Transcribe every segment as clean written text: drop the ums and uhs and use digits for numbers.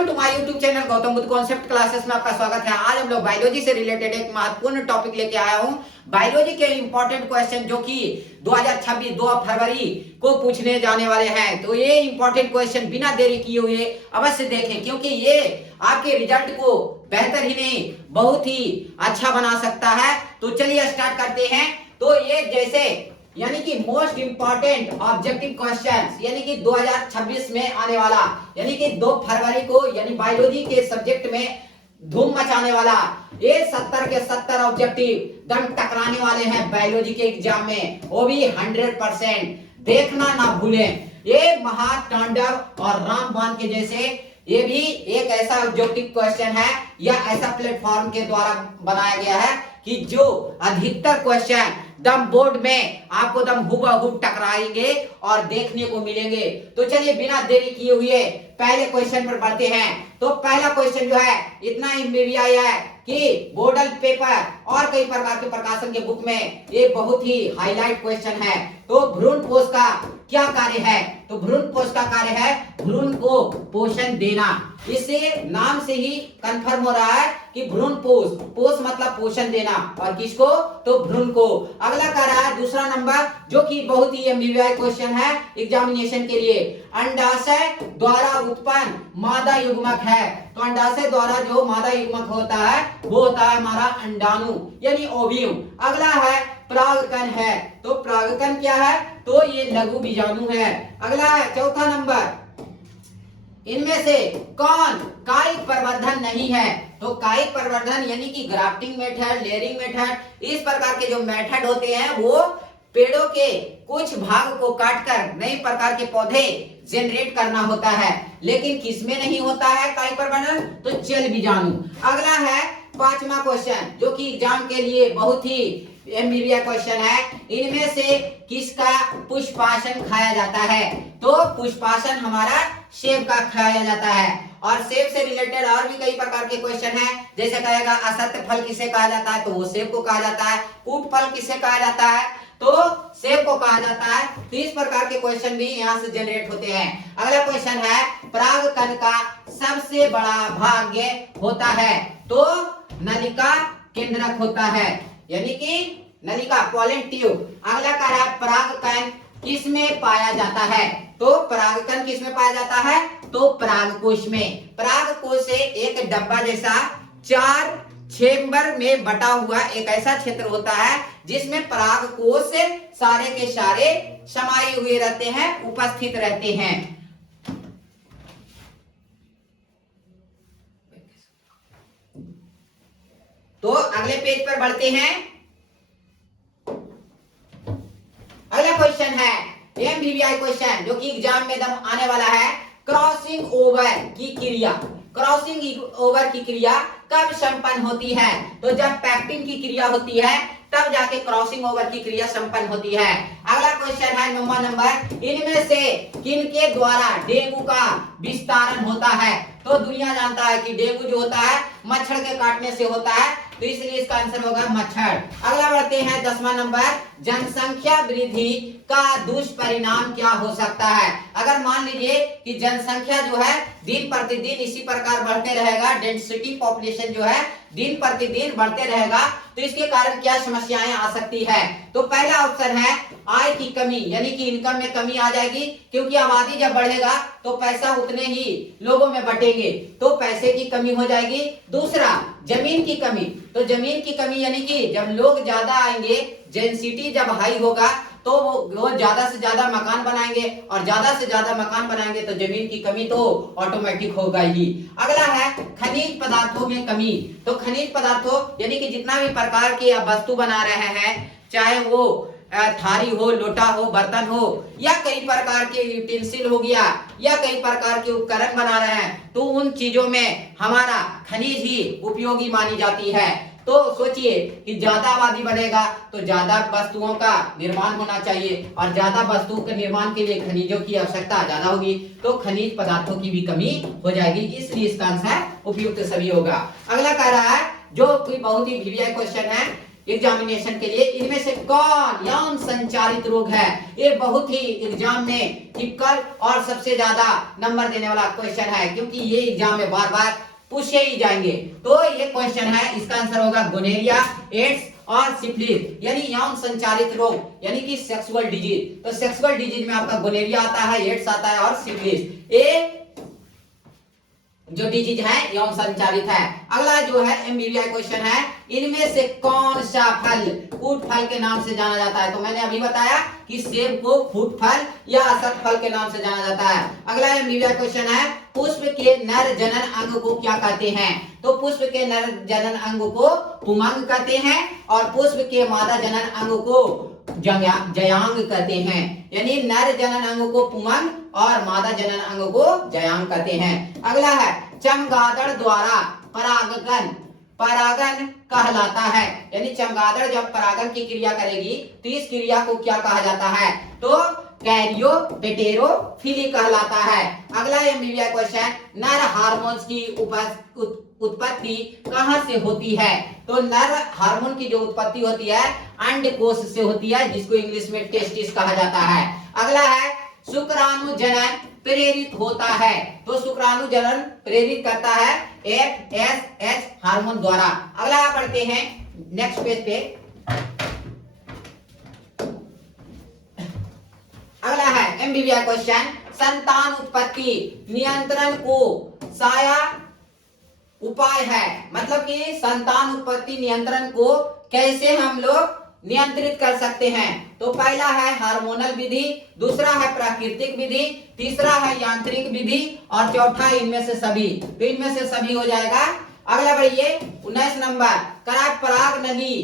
Welcome to my YouTube channel Gautam Buddha concept classes में आपका स्वागत है। आज हम लोग बायोलॉजी से रिलेटेड एक महत्वपूर्ण टॉपिक लेके आया हूं। बायोलॉजी के इंपॉर्टेंट क्वेश्चन जो कि 2026 2 फरवरी को पूछने जाने वाले हैं। तो ये इंपॉर्टेंट क्वेश्चन बिना देरी किए हुए अवश्य देखें, क्योंकि ये आपके रिजल्ट को बेहतर ही नहीं बहुत ही अच्छा बना सकता है। तो चलिए स्टार्ट करते हैं। तो ये जैसे यानी कि मोस्ट इंपॉर्टेंट ऑब्जेक्टिव क्वेश्चंस यानी कि 2026 में आने वाला यानी कि 2 फरवरी को यानी बायोलॉजी के सब्जेक्ट में धूम मचाने वाला ये 70 के 70 ऑब्जेक्टिव दम टकराने वाले हैं बायोलॉजी के एग्जाम में, वो भी 100%। देखना ना भूलें। ये महातांडव और रामबाण के जैसे ये भी एक ऐसा ऑब्जेक्टिव क्वेश्चन है या ऐसा प्लेटफॉर्म के द्वारा बनाया गया है कि जो अधिकतर क्वेश्चन दम बोर्ड में आपको दम हुबहू टकराएंगे और देखने को मिलेंगे। तो चलिए बिना देरी किए हुए पहले क्वेश्चन पर बढ़ते हैं। तो पहला क्वेश्चन जो है इतना एमबीबीआई है कि बोर्डल पेपर और कई प्रकार के प्रकाशन के बुक में ये बहुत ही हाईलाइट क्वेश्चन है। तो भ्रूण पोष का क्या कार्य है? तो भ्रूण पोष का कार्य है भ्रूण को पोषण देना। इससे नाम से ही कंफर्म हो रहा है कि भ्रूण पोष, पोष मतलब पोषण देना, और किसको? तो भ्रूण को। अगला कह रहा है दूसरा नंबर जो कि बहुत ही एमबीबीआई क्वेश्चन है एग्जामिनेशन के लिए, अंडाशय द्वारा उत्पन्न मादा युग्मक है। तो अंडाशय द्वारा जो मादा युग्मक होता है वो होता है हमारा अंडाणु यानी ओव्यूम। अगला है परागकण है। तो परागकण क्या है? तो ये लघु बीजाणु है। अगला है चौथा नंबर, इनमें से कौन कायिक प्रवर्धन नहीं है? तो कायिक प्रवर्धन यानी कि ग्राफ्टिंग मेथड, लेयरिंग मेथड, इस प्रकार के जो मेथड होते हैं वो पेड़ों के कुछ भाग को काटकर नए प्रकार के पौधे जनरेट करना होता है, लेकिन किसमें नहीं होता है कायिक प्रवर्धन? तो जल बीजाणु। अगला है पांचवा क्वेश्चन जो कि एग्जाम के लिए बहुत ही एमबीबीआई क्वेश्चन है, इनमें से किसका पुष्पासन खाया जाता है? तो पुष्पासन हमारा सेब का खाया जाता है। और सेब से रिलेटेड और भी कई प्रकार के क्वेश्चन है, जैसे कहेगा असत्य फल किसे कहा जाता है? तो वो सेब को कहा जाता है। कूट फल किसे कहा जाता है? तो सेब को कहा जाता है। तो इस प्रकार के क्वेश्चन भी यहाँ से जनरेट होते हैं। अगला क्वेश्चन है परागकण का सबसे बड़ा भाग होता है? तो नलिका केंद्रक होता है यानी कि नलिका पॉलन ट्यूब। अगला कह रहा है परागकण किसमें पाया जाता है? तो परागकण किसमें पाया जाता है? तो परागकोश में। परागकोश से एक डब्बा जैसा 4 चेम्बर में बटा हुआ एक ऐसा क्षेत्र होता है जिसमें परागकोश से सारे के सारे समाये हुए रहते हैं, उपस्थित रहते हैं। तो अगले पेज पर बढ़ते हैं। अगला क्वेश्चन है एमबीबीआई क्वेश्चन जो कि एग्जाम में दम आने वाला है, क्रॉसिंग ओवर की क्रिया। क्रॉसिंग ओवर की क्रिया कब संपन्न होती है? तो जब पैक्टिन की क्रिया होती है तब जाके क्रॉसिंग ओवर की क्रिया संपन्न होती है। अगला क्वेश्चन है 9वां नंबर, इनमें से किनके द्वारा डेंगू का विस्तारण होता है? तो दुनिया जानता है कि डेंगू जो होता है मच्छर के काटने से होता है, तो इसलिए इसका आंसर होगा मच्छर। अगला बढ़ते हैं 10वां नंबर, जनसंख्या वृद्धि का दुष्परिणाम क्या हो सकता है? अगर मान लीजिए कि जनसंख्या जो है दिन प्रतिदिन इसी प्रकार बढ़ते रहेगा, डेंसिटी पॉपुलेशन जो है दिन प्रतिदिन बढ़ते रहेगा, तो इसके कारण क्या समस्याएं आ सकती है? तो पहला ऑप्शन है आय की कमी यानी कि इनकम में कमी आ जाएगी, क्योंकि आबादी जब बढ़ेगा तो पैसा उतने ही लोगों में बटेंगे, तो पैसे की कमी हो जाएगी। दूसरा जमीन की कमी। तो जमीन की कमी यानी कि जब लोग ज्यादा आएंगे, डेंसिटी जब हाई होगा तो वो ज्यादा से ज्यादा मकान बनाएंगे, और ज्यादा से ज्यादा मकान बनाएंगे तो जमीन की कमी तो ऑटोमेटिक होगा ही। अगला है खनिज पदार्थों में कमी। तो खनिज पदार्थों यानी कि जितना भी प्रकार की आप वस्तु बना रहे हैं, चाहे वो थारी हो, लोटा हो, बर्तन हो, या कई प्रकार के यूटेंसिल हो गया, या कई प्रकार के उपकरण बना रहे हैं, तो उन चीजों में हमारा खनिज ही उपयोगी मानी जाती है। तो सोचिए कि ज्यादा आबादी बढ़ेगा तो ज्यादा वस्तुओं का निर्माण होना चाहिए, और ज्यादा वस्तुओं के निर्माण के लिए खनिजों की आवश्यकता ज्यादा होगी, तो खनिज पदार्थों की भी कमी हो जाएगी, इसलिए इसका आंसर उपयुक्त सभी होगा। अगला कह रहा है जो कोई बहुत ही वीवीआई क्वेश्चन है, एग्जामिनेशन के लिए इनमें से कौन यौन संचारित रोग है? ये बहुत ही एग्जाम में टिपिकल और सबसे ज्यादा नंबर देने वाला क्वेश्चन है, क्योंकि ये एग्जाम में बार बार पूछे ही जाएंगे। तो ये क्वेश्चन है, इसका आंसर होगा गोनेरिया, एड्स और सिफिलिस, यानी यौन संचारित रोग, यानी कि सेक्सुअल डिजीज। तो सेक्सुअल डिजीज में आपका गोनेरिया आता है, एड्स आता है और सिफिलिस। ये जो डिजीज है यौन संचारित है। अगला जो है एमबीबीआई क्वेश्चन है, इनमें से कौन सा फल फूट फल के नाम से जाना जाता है? तो मैंने अभी बताया कि सेब को फूट फल या असत फल के नाम से जाना जाता है। अगला एमबीबीआई क्वेश्चन है, पुष्प के नर जनन अंग को क्या कहते हैं? तो पुष्प के नर जनन अंग को पुमंग कहते हैं और पुष्प के मादा जनन अंग को जयांग कहते हैं, यानी नर जनन अंग को पुमंग और मादा जनन अंग को जयांग कहते हैं। अगला है, चमगादड़ द्वारा परागन कहलाता है, यानी चमगादड़ जब परागन की क्रिया करेगी तो इस क्रिया को क्या कहा जाता है? तो कैरियोपेटेरोफिली कहलाता है। अगला एमबीबीआई क्वेश्चन, नर हार्मोन्स की उत्पत्ति कहां से होती है? तो नर हार्मोन की जो उत्पत्ति होती है अंडकोश से होती है, जिसको इंग्लिश में टेस्टिस कहा जाता है। अगला है, शुक्राणु जनन प्रेरित होता है, तो शुक्राणु जनन प्रेरित करता है FSH हार्मोन द्वारा। अगला पढ़ते हैं नेक्स्ट पेज पे। अगला है एमबीबीआई क्वेश्चन, संतान उत्पत्ति नियंत्रण को साया उपाय है, मतलब कि संतान उत्पत्ति नियंत्रण को कैसे हम लोग नियंत्रित कर सकते हैं? तो पहला है हार्मोनल विधि, दूसरा है प्राकृतिक विधि, तीसरा है यांत्रिक विधि और चौथा इनमें से सभी। तो इनमें से सभी हो जाएगा। अगला बढ़िए 19 नंबर, पराग नली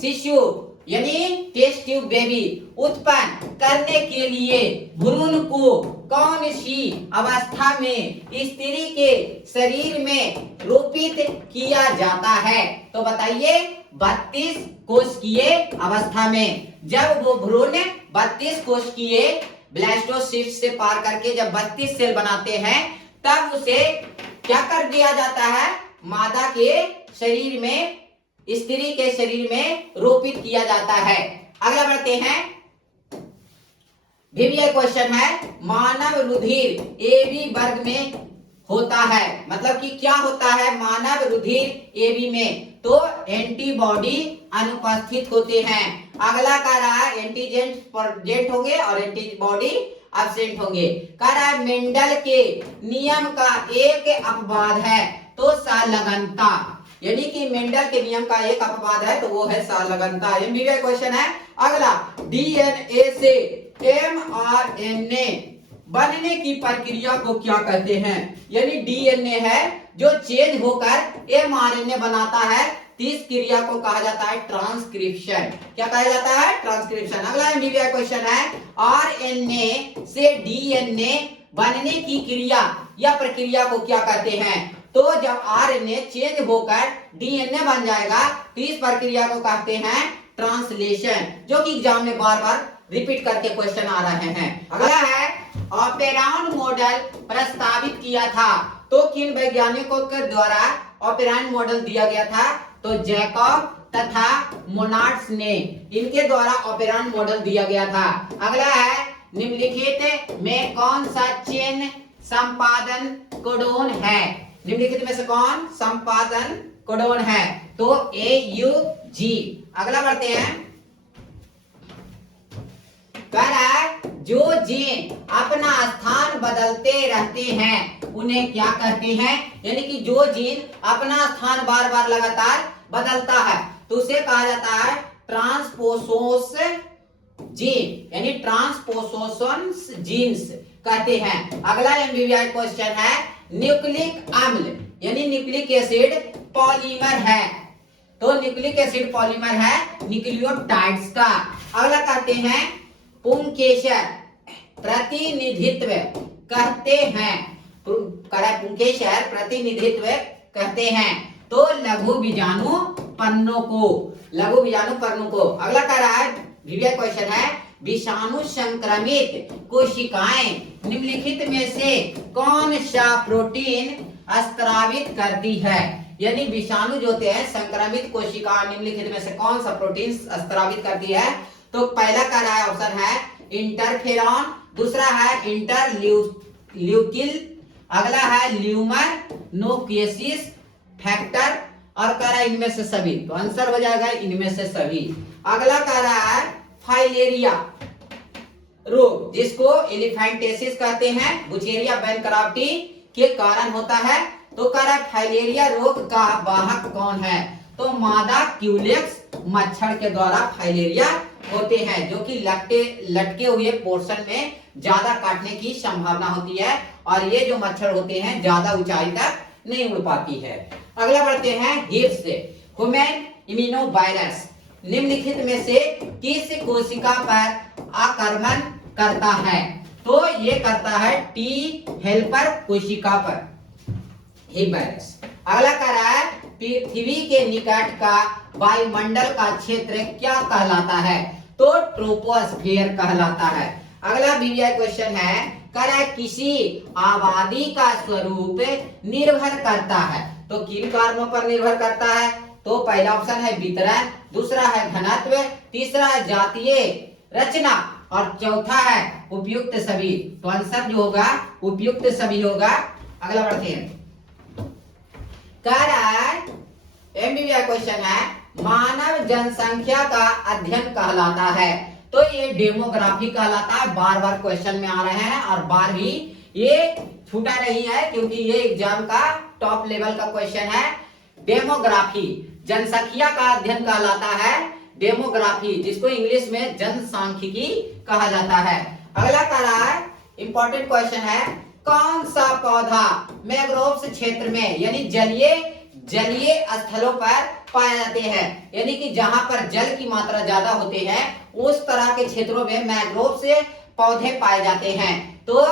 शिशु यानी टेस्ट ट्यूब बेबी उत्पन्न करने के लिए भ्रूण को कौन सी अवस्था में स्त्री के शरीर में रोपित किया जाता है? तो बताइए 32 कोशिकीय अवस्था में। जब वो भ्रूण 32 कोशिकीय ब्लास्टोसिस्ट से पार करके जब 32 सेल बनाते हैं, तब उसे क्या कर दिया जाता है? मादा के शरीर में, स्त्री के शरीर में रोपित किया जाता है। अगला बढ़ते हैं, बीबीआई क्वेश्चन है, मानव रुधिर AB वर्ग में होता है, मतलब कि क्या होता है मानव रुधिर AB में? तो एंटीबॉडी अनुपस्थित होते हैं। अगला कह रहा है एंटीजेन प्रेजेंट होंगे और एंटीबॉडी एब्सेंट होंगे। कह रहा है मेंडल के नियम का एक अपवाद है, तो संलग्नता, यानी कि मेंडल के नियम का एक अपवाद है तो वो है संलग्नता। एमबीबीआई क्वेश्चन है। अगला, डीएनए से mRNA बनने की प्रक्रिया को क्या कहते हैं? यानी डीएनए है जो चेंज होकर mRNA बनाता है, इस क्रिया को कहा जाता है ट्रांसक्रिप्शन। क्या कहा जाता है? ट्रांसक्रिप्शन। अगला एमबीबीआई क्वेश्चन है, आरएनए से डीएनए बनने की क्रिया या प्रक्रिया को क्या कहते हैं? तो जब आरएनए चेंज होकर डीएनए बन जाएगा तो इस प्रक्रिया को कहते हैं ट्रांसलेशन, जो कि एग्जाम में बार बार रिपीट करके क्वेश्चन आ रहे हैं। अगला है, ऑपेरान मॉडल प्रस्तावित किया था, तो किन वैज्ञानिकों के द्वारा ऑपेरान मॉडल दिया गया था? तो जैकब तथा मोनार्ड्स ने, इनके द्वारा ऑपेरान मॉडल दिया गया था। अगला है, निम्नलिखित में कौन सा चेन संपादन कोडोन है? निम्नलिखित में से कौन संपादन कोडोन है? तो AUG। अगला बढ़ते हैं, कह रहा है जो जीन अपना स्थान बदलते रहते हैं उन्हें क्या कहते हैं? यानी कि जो जीन अपना स्थान बार बार लगातार बदलता है तो उसे कहा जाता है ट्रांसपोसोन जीन, यानी ट्रांसपोसोन जीन्स कहते हैं। अगला एमबीबीआई क्वेश्चन है, न्यूक्लिक अम्ल यानी न्यूक्लिक एसिड पॉलीमर है, तो न्यूक्लिक एसिड पॉलीमर है न्यूक्लियोटाइड्स का। अगला कहते हैं, पुंकेसर प्रतिनिधित्व कहते हैं, पुंकेसर प्रतिनिधित्व कहते हैं तो लघु बीजाणु पर्णों को, लघु बीजाणु पर्णों को। अगला कह रहा है, बीबीआई क्वेश्चन है, विषाणु संक्रमित कोशिकाएं निम्नलिखित में से कौन सा प्रोटीन स्रावित करती है? यानी विषाणु जो होते हैं संक्रमित कोशिका निम्नलिखित में से कौन सा प्रोटीन स्रावित करती है? तो पहला का रहा है ऑप्शन है इंटरफेरॉन, दूसरा है इंटरल्यूकिन, अगला है ल्यूमर नोक्सिस फैक्टर और कह रहा है इनमें से सभी। तो आंसर हो जाएगा इनमें से सभी। अगला कह रहा है फाइलेरिया रोग, जिसको एलिफेंटेसिस कहते हैं, बुचेरिया बैनक्राफ्टी के कारण होता है। तो कह रहा है फाइलेरिया रोग का वाहक कौन है? तो मादा क्यूलेक्स मच्छर के द्वारा फाइलेरिया होते हैं, जो कि लटके हुए पोर्शन में ज्यादा काटने की संभावना होती है और ये जो मच्छर होते हैं ज्यादा ऊंचाई तक नहीं उड़ पाती है। अगला बढ़ते हैं हिप्स से। ह्यूमन इम्यूनोवायरस निम्नलिखित में से किस कोशिका पर आक्रमण करता है? तो ये करता है टी हेल्पर कोशिका पर, हिप वायरस। अगला कह रहा है पृथ्वी के निकट का वायुमंडल का क्षेत्र क्या कहलाता है? तो ट्रोपोस्फियर कहलाता है। अगला बीवीआई क्वेश्चन है, कह रहा है किसी आबादी का स्वरूप निर्भर करता है। तो किन कारणों पर निर्भर करता है? तो पहला ऑप्शन है वितरण, दूसरा है घनत्व, तीसरा है जातीय रचना और चौथा है उपयुक्त सभी। तो आंसर जो होगा उपयुक्त सभी होगा। अगला बढ़ते हैं, कह रहा है एमबीबीआई क्वेश्चन है मानव जनसंख्या का अध्ययन कहलाता है। तो ये डेमोग्राफी कहलाता है। बार बार क्वेश्चन में आ रहे हैं और बार भी ये छूटा नहीं है, क्योंकि ये एग्जाम का टॉप लेवल का क्वेश्चन है। डेमोग्राफी जनसंख्या का अध्ययन कहलाता है, डेमोग्राफी, जिसको इंग्लिश में जनसांख्यिकी कहा जाता है। अगला कह रहा है इंपॉर्टेंट क्वेश्चन है, कौन सा पौधा मैंग्रोव्स क्षेत्र में यानी जलीय स्थलों पर पाए जाते हैं, यानी कि जहां पर जल की मात्रा ज्यादा होते हैं उस तरह के क्षेत्रों में मैंग्रोव से पौधे पाए जाते हैं। तो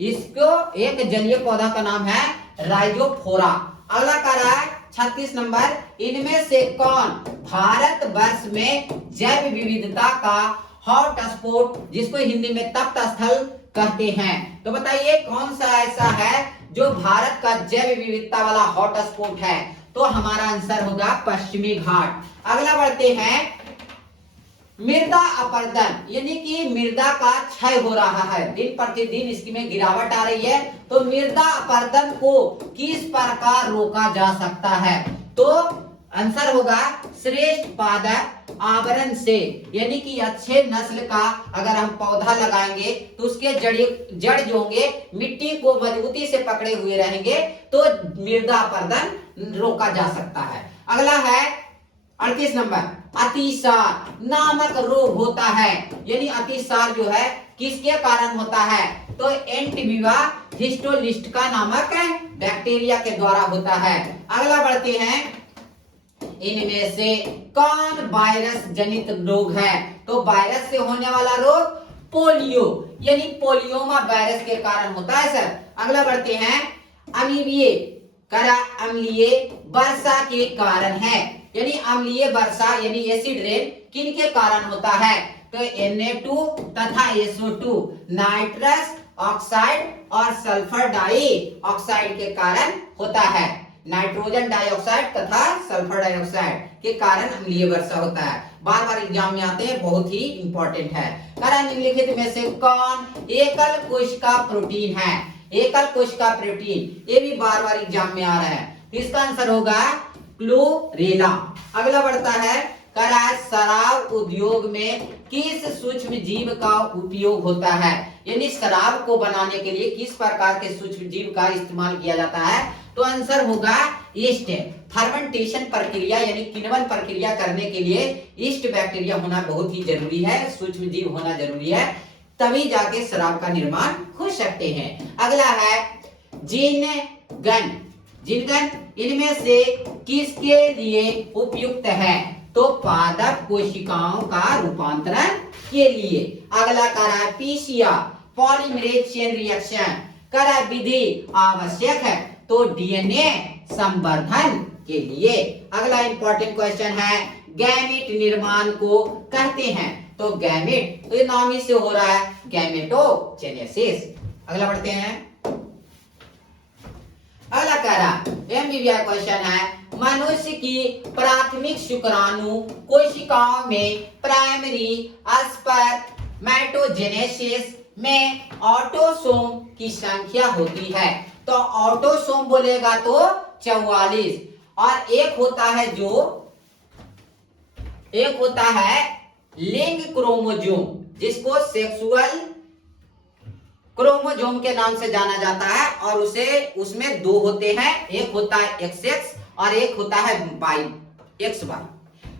इसको एक जलीय पौधा का नाम है राइजोफोरा। अगला कह रहा है 36 नंबर, इनमें से कौन भारत वर्ष में जैव विविधता का हॉट स्पॉट, जिसको हिंदी में तप्त स्थल कहते हैं? तो बताइए कौन सा ऐसा है जो भारत का जैव विविधता वाला हॉट स्पॉट है? तो हमारा आंसर होगा पश्चिमी घाट। अगला बढ़ते हैं मृदा अपरदन, यानी कि मृदा का क्षय हो रहा है, दिन प्रतिदिन इसकी में गिरावट आ रही है। तो मृदा अपरदन को किस प्रकार रोका जा सकता है? तो आंसर होगा श्रेष्ठ पादप आवरण से, यानी कि अच्छे नस्ल का अगर हम पौधा लगाएंगे तो उसके जड़ जो होंगे मिट्टी को मजबूती से पकड़े हुए रहेंगे, तो मृदा अपरदन रोका जा सकता है। अगला है 38 नंबर, अतिसार नामक रोग होता है, यानी अतिसार जो है किसके कारण होता है? तो एंटीबिवा हिस्टोलिस्टिका नामक बैक्टीरिया के द्वारा होता है। अगला बढ़ते हैं, इनमें से कौन वायरस जनित रोग है? तो वायरस से होने वाला रोग पोलियो, यानी पोलियोमा वायरस के कारण होता है सर। अगला बढ़ते हैं, अम्लीय वर्षा के कारण है, यानी अम्लीय वर्षा यानी एसिड रेन किन के कारण होता है? तो Na2 तथा SO2 नाइट्रस ऑक्साइड और सल्फर डाइऑक्साइड के कारण होता है। नाइट्रोजन डाइऑक्साइड तथा सल्फर डाइऑक्साइड के कारण अम्लीय वर्षा होता है। बार बार एग्जाम में आते हैं, बहुत ही इंपॉर्टेंट है। निम्नलिखित में से कौन एकल कोशिका प्रोटीन है? एकल कोशिका प्रोटीन, ये भी बार बार एग्जाम में आ रहा है। इसका आंसर होगा क्लोरेला। अगला बढ़ता है, शराब उद्योग में किस सूक्ष्म जीव का उपयोग होता है? यानी शराब को बनाने के लिए किस प्रकार के सूक्ष्म जीव का इस्तेमाल किया जाता है? तो आंसर होगा ईस्ट। फर्मेंटेशन प्रक्रिया यानी किण्वन प्रक्रिया करने के लिए ईस्ट बैक्टीरिया होना बहुत ही जरूरी है, सूक्ष्म जीव होना जरूरी है, तभी जाके शराब का निर्माण हो सकते हैं। अगला है जीनगन, इनमें से किसके लिए उपयुक्त है? तो पादप कोशिकाओं का रूपांतरण के लिए। अगला करा पीसीआर पॉलीमरेज चेन रिएक्शन करा विधि आवश्यक है, तो डीएनए संवर्धन के लिए। अगला इंपॉर्टेंट क्वेश्चन है, गैमेट निर्माण को कहते हैं? तो गैमेट तो ये नाम ही से हो रहा है गैमेटोजेनेसिस। अगला बढ़ते हैं, अगला कह रहा एमबीबीआई क्वेश्चन है, मनुष्य की प्राथमिक शुक्राणु कोशिकाओं में प्राइमरी स्पर्मेटोजेनेसिस में ऑटोसोम की संख्या होती है। तो ऑटोसोम बोलेगा तो 44, और एक होता है लिंग क्रोमोजोम, जिसको सेक्सुअल क्रोमोजोम के नाम से जाना जाता है, और उसमें 2 होते हैं, एक होता है XX और एक होता है XY।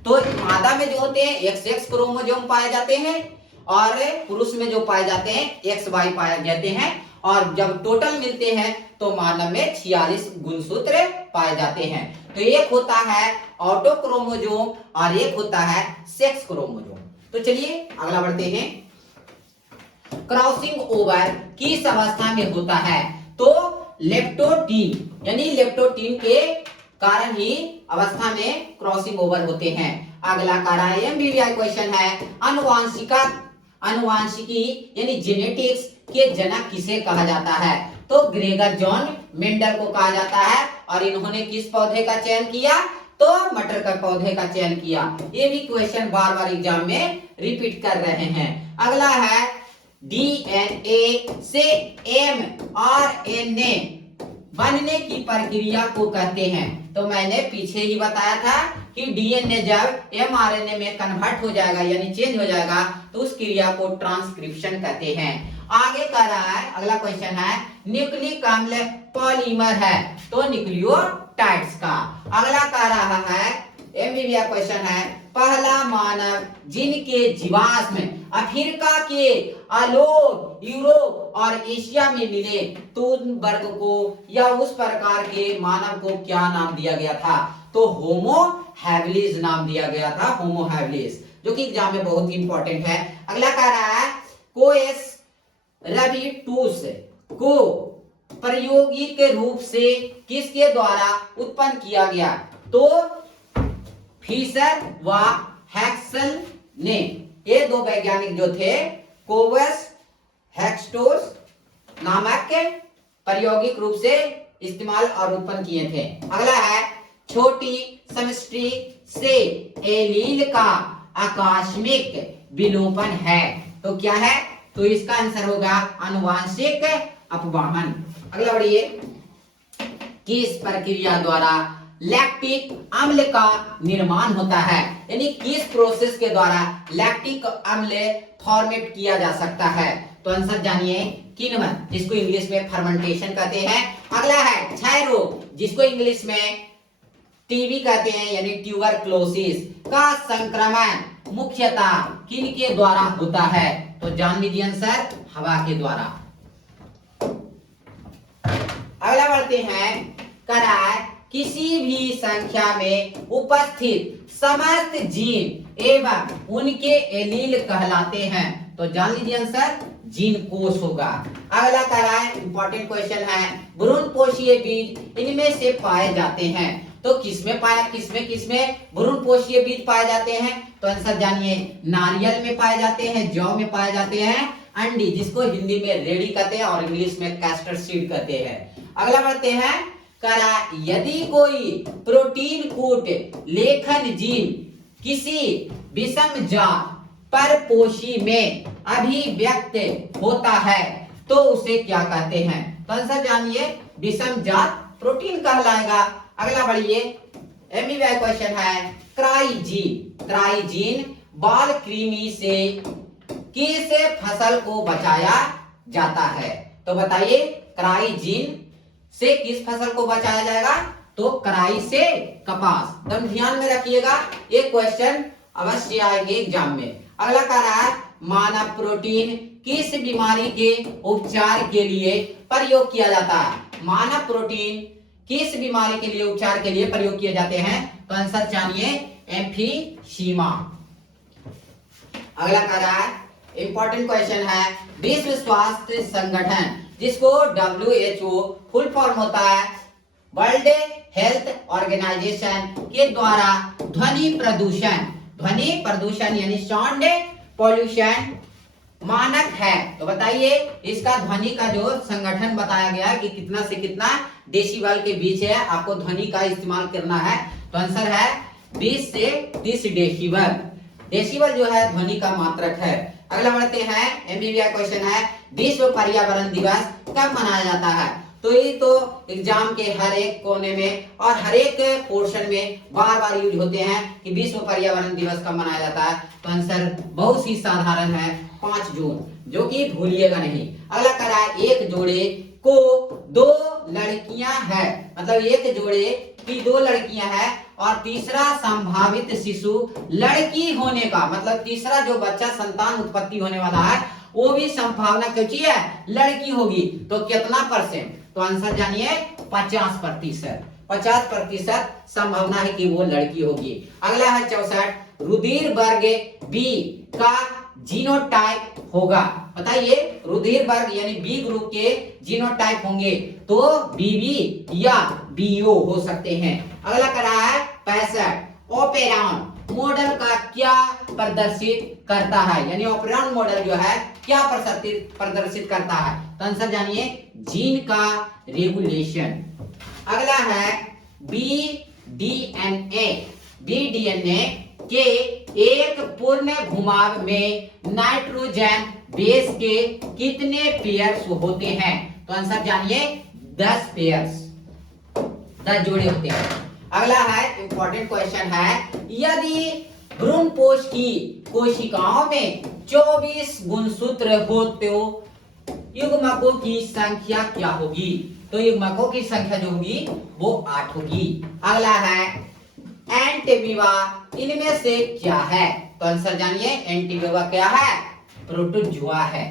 तो मादा में जो होते हैं XX क्रोमोजोम पाए जाते हैं, और पुरुष में जो पाए जाते हैं XY पाए जाते हैं, और जब टोटल मिलते हैं तो मानव में 46 गुणसूत्र पाए जाते हैं। तो एक होता है ऑटो क्रोमोजोम और एक होता है सेक्स क्रोमोजोम। तो चलिए अगला बढ़ते हैं। क्रॉसिंग ओवर किस अवस्था में होता है? तो लेप्टोटीन, यानी लेप्टोटीन के कारण ही अवस्था में क्रॉसिंग ओवर होते हैं। अगला एमबीबीआई क्वेश्चन है, अनुवांशिकी यानी जेनेटिक्स के जनक किसे कहा जाता है? तो ग्रेगर जॉन मेंडल को कहा जाता है, और इन्होंने किस पौधे का चयन किया? तो मटर का पौधे का चयन किया। ये भी क्वेश्चन बार बार एग्जाम में रिपीट कर रहे हैं। अगला है डीएनए से एमआरएनए बनने की प्रक्रिया को कहते हैं। तो मैंने पीछे ही बताया था कि डीएनए जब एमआरएनए में कन्वर्ट हो जाएगा यानी चेंज हो जाएगा तो उस क्रिया को ट्रांसक्रिप्शन कहते हैं। आगे कह रहा है, अगला क्वेश्चन है न्यूक्लिक अम्ल पॉलीमर है तो न्यूक्लियोटाइड्स का। अगला कह रहा है एमबीबीआई क्वेश्चन है, पहला मानव जिनके जीवाश्म अफ्रीका के अलोग यूरोप और एशिया में मिले तो उन वर्ग को या उस प्रकार के मानव को क्या नाम दिया गया था? तो होमो हैबिलिस नाम दिया गया था, होमो हैबिलिस, जो कि एग्जाम में बहुत इंपॉर्टेंट है। अगला कह रहा है कोएस रबिटूस को प्रायोगिक रूप से किसके द्वारा उत्पन्न किया गया? तो फिशर व हैक्सल ने, ये 2 वैज्ञानिक जो थे कोवस हेक्सटोस नामक प्रायोगिक रूप से इस्तेमाल और उत्पन्न किए थे। अगला है छोटी समष्टि से एलील का आकस्मिक विलोपन है तो क्या है? तो इसका आंसर होगा आनुवांशिक अपवाहन। अगला बढ़िए, किस प्रक्रिया द्वारा लैक्टिक अम्ल का निर्माण होता है? यानी किस प्रोसेस के द्वारा लैक्टिक अम्ल फॉर्मेट किया जा सकता है? तो आंसर जानिए किण्वन, जिसको इंग्लिश में फर्मेंटेशन कहते हैं। अगला है क्षय रोग, जिसको इंग्लिश में टीबी कहते हैं यानी ट्यूबरक्लोसिस का संक्रमण मुख्यतः किनके द्वारा होता है? तो जान लीजिए आंसर हवा के द्वारा। अगला बढ़ते हैं, करार किसी भी संख्या में उपस्थित समस्त जीन एवं उनके एलील कहलाते हैं। तो जान लीजिए आंसर जीन कोश होगा। अगला करार इंपॉर्टेंट क्वेश्चन है, भ्रूणपोषीय बीज इनमें से पाए जाते हैं तो किसमें भ्रूणपोषीय बीज पाए जाते हैं? तो आंसर जानिए नारियल में पाए जाते हैं, जौ में पाए जाते हैं, अंडी जिसको हिंदी में रेडी कहते हैं और इंग्लिश में कैस्टर सीड कहते हैं। अगला बढ़ते हैं, करा यदि कोई प्रोटीन कूट लेखन जीन किसी विषम जात परपोषी में अभिव्यक्त होता है तो उसे क्या कहते हैं? तो आंसर जानिए विषम जात प्रोटीन कहलाएगा। अगला बढ़िए, एमबीबीआई क्वेश्चन है, क्राइजीन बाल कृमि से किस फसल को बचाया जाता है? तो बताइए क्राइजीन से किस फसल को बचाया जाएगा? तो क्राई से कपास। एकदम ध्यान में रखिएगा, ये क्वेश्चन अवश्य आएंगे एग्जाम में। अगला कह रहा है मानव प्रोटीन किस बीमारी के उपचार के लिए प्रयोग किया जाता है? मानव प्रोटीन किस बीमारी के लिए उपचार के लिए प्रयोग किए जाते हैं? तो आंसर जानिए एम्फीसीमा। अगला कह रहा है इंपॉर्टेंट क्वेश्चन है, विश्व स्वास्थ्य संगठन जिसको WHO फुल फॉर्म होता है वर्ल्ड हेल्थ ऑर्गेनाइजेशन के द्वारा ध्वनि प्रदूषण यानी साउंड पॉल्यूशन मानक है। तो बताइए इसका ध्वनि का जो संगठन बताया गया कि कितना से कितना डेसिबल के बीच है, आपको ध्वनि का इस्तेमाल करना है। तो आंसर है 20 से 30 डेसिबल। डेसिबल जो है ध्वनि का मात्रक है। अगला बढ़ते हैं, एमबीबीआई क्वेश्चन है, विश्व पर्यावरण दिवस कब मनाया जाता है? तो ये तो एग्जाम के हर एक कोने में और हर एक पोर्शन में बार बार यूज होते हैं कि विश्व पर्यावरण दिवस कब मनाया जाता है। तो आंसर बहुत ही साधारण है, 5 जून, जो कि भूलिएगा नहीं। अगला करा है, एक जोड़े को 2 लड़कियां हैं, मतलब एक जोड़े की 2 लड़कियां हैं और तीसरा संभावित शिशु लड़की होने का, मतलब तीसरा जो बच्चा संतान उत्पत्ति होने वाला है वो भी संभावना क्योंकि है लड़की होगी। तो कितना परसेंट? तो आंसर जानिए 50%। 50% संभावना है कि वो लड़की होगी। अगला है 64, रुधिर वर्ग बी का जीनोटाइप होगा। बताइए, रुधिर वर्ग यानी बी ग्रुप के जीनोटाइप होंगे तो बीबी या बीओ हो सकते हैं। अगला करा है 65, ओपेरॉन मॉडल का क्या प्रदर्शित करता है? यानी ओपेरॉन मॉडल जो है क्या प्रदर्शित करता है? तो आंसर जानिए, जीन का रेगुलेशन। अगला है बीडीएनए। बीडीएनए के एक पूर्ण घुमाव में नाइट्रोजन बेस के कितने पेयर्स होते हैं? तो आंसर जानिए 10 पेयर्स, 10 जोड़े होते हैं। अगला है इंपॉर्टेंट क्वेश्चन है, यदि भ्रूणपोष की कोशिकाओं में 24 गुणसूत्र हो तो युग्मकों की संख्या क्या होगी? तो युग्मकों की संख्या जो होगी वो 8 होगी। अगला है एंटीमीवा इनमें से क्या है? तो आंसर जानिए, एंटीमीवा क्या है? प्रोटोजुआ है।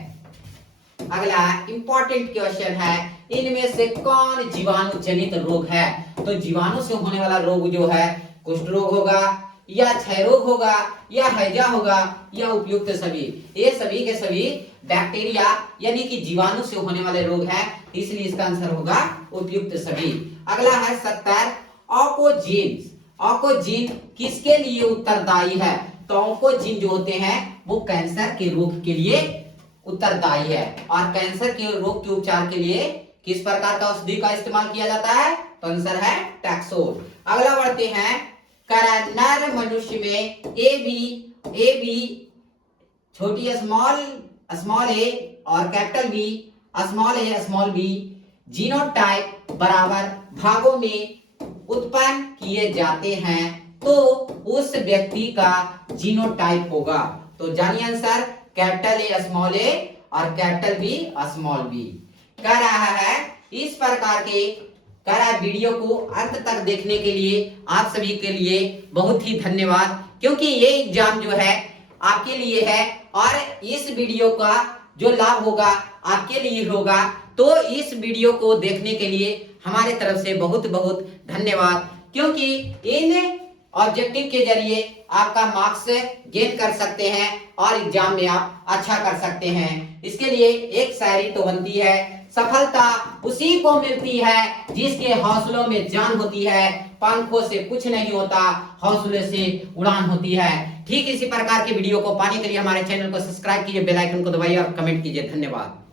अगला इंपॉर्टेंट क्वेश्चन है, इनमें से कौन जीवाणु जनित रोग है? तो जीवाणु से होने वाला रोग जो है कुष्ठ रोग होगा या क्षय रोग होगा या हैजा होगा या उपयुक्त सभी। ये सभी के सभी बैक्टीरिया यानी कि जीवाणु से होने वाले रोग हैं, इसलिए इसका आंसर होगा उपयुक्त सभी। अगला है 70, ऑकोजीन। ऑकोजीन किसके लिए उत्तरदायी है? तो ऑकोजीन जो होते हैं वो कैंसर के रोग के लिए उत्तरदायी है और कैंसर के रोग के उपचार के लिए किस प्रकार का औषधि का इस्तेमाल किया जाता है? तो आंसर है टैक्सोल। अगला बढ़ते हैं, नर मनुष्य में ए बी छोटी स्मॉल ए और capital B small B genotype बराबर भागों में उत्पन्न किए जाते हैं तो उस व्यक्ति का जीनोटाइप होगा। तो जानिए answer, capital A small A और कैपिटल बी स्मॉल बी। कह रहा है इस प्रकार के वीडियो को अंत तक देखने के लिए आप सभी के लिए बहुत ही धन्यवाद, क्योंकि ये एग्जाम जो है आपके लिए है और इस वीडियो का जो लाभ होगा आपके लिए होगा। तो इस वीडियो को देखने के लिए हमारे तरफ से बहुत बहुत धन्यवाद, क्योंकि इन ऑब्जेक्टिव के जरिए आपका मार्क्स गेन कर सकते हैं और एग्जाम में आप अच्छा कर सकते हैं। इसके लिए एक शायरी तो बनती है, सफलता उसी को मिलती है जिसके हौसलों में जान होती है, पंखों से कुछ नहीं होता, हौसले से उड़ान होती है। ठीक इसी प्रकार के वीडियो को पाने के लिए हमारे चैनल को सब्सक्राइब कीजिए, बेल आइकन को दबाइए और कमेंट कीजिए। धन्यवाद।